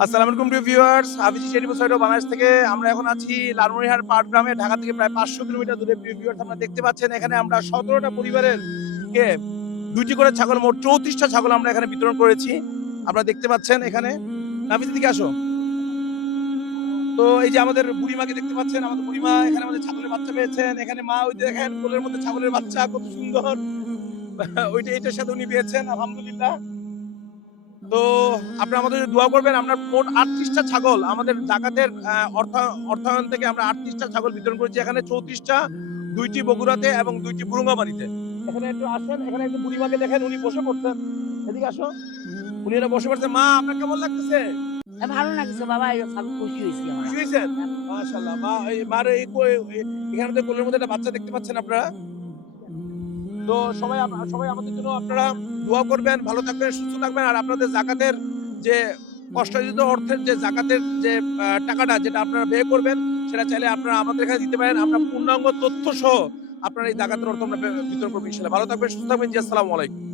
আসসালামু আলাইকুম, প্রিয় ভিউয়ার্স বাংলাদেশ থেকে আমরা এখন আছি লালমনিরহাট পাট গ্রামে, ঢাকা থেকে প্রায় পাঁচশো কিলোমিটার দূরে। প্রিয় ভিউয়ার্স আপনারা দেখতে পাচ্ছেন, এখানে আমরা সতেরোটা পরিবারের কে, দুইটি করে ছাগল, মোট চৌত্রিশটা ছাগল আমরা এখানে বিতরণ করেছি। আপনারা দেখতে পাচ্ছেন এখানে। দিকে আসো। তো এই যে আমাদের বুড়িমাকে দেখতে পাচ্ছেন, আমাদের বুড়িমা এখানে আমাদের ছাগলের বাচ্চা পেয়েছেন। এখানে মা, ওই দেখেন, কোলের মধ্যে ছাগলের বাচ্চা, কত সুন্দর। ওইটা এটার সাথে উনি পেয়েছেন, আলহামদুলিল্লাহ। তো আপনারা আমাদের দোয়া করবেন আমরা মোট আটত্রিশটা ছাগল আমাদের জাকাতের অর্থ অর্থায়ন থেকে আমরা আটত্রিশটা ছাগল বিতরণ করেছি এখানে চৌত্রিশটা দুইটি বগুড়াতে এবং দুইটি বুরুঙ্গাবাড়িতে। এখানে একটু আসেন এখানে একটু বুড়িমাকে দেখেন উনি বসে পড়ছেন এদিকে আসো। উনি এটা বসে পড়ছেন মা আপনার কেমন লাগতেছে? ভালো লাগছে বাবা খুশি হয়েছি খুশি হয়েছেন? মাশাআল্লাহ মা এই মার এই এখানে তো কোলের মধ্যে একটা বাচ্চা দেখতে পাচ্ছেন আপনারা? তো সবাই সবাই আমাদের জন্য আপনারা দোয়া করবেন, ভালো থাকবেন, সুস্থ থাকবেন। আর আপনাদের জাকাতের যে কষ্টার্জিত অর্থের যে জাকাতের যে টাকাটা যেটা আপনারা ব্যয় করবেন, সেটা চাইলে আপনারা আমাদের এখানে দিতে পারেন। আমরা পূর্ণাঙ্গ তথ্য সহ আপনার এই জাকাতের অর্থ আমরা বিতরণ করব ইনশাল্লাহ ভালো থাকবেন, সুস্থ থাকবেন জি, আসসালামু আলাইকুম।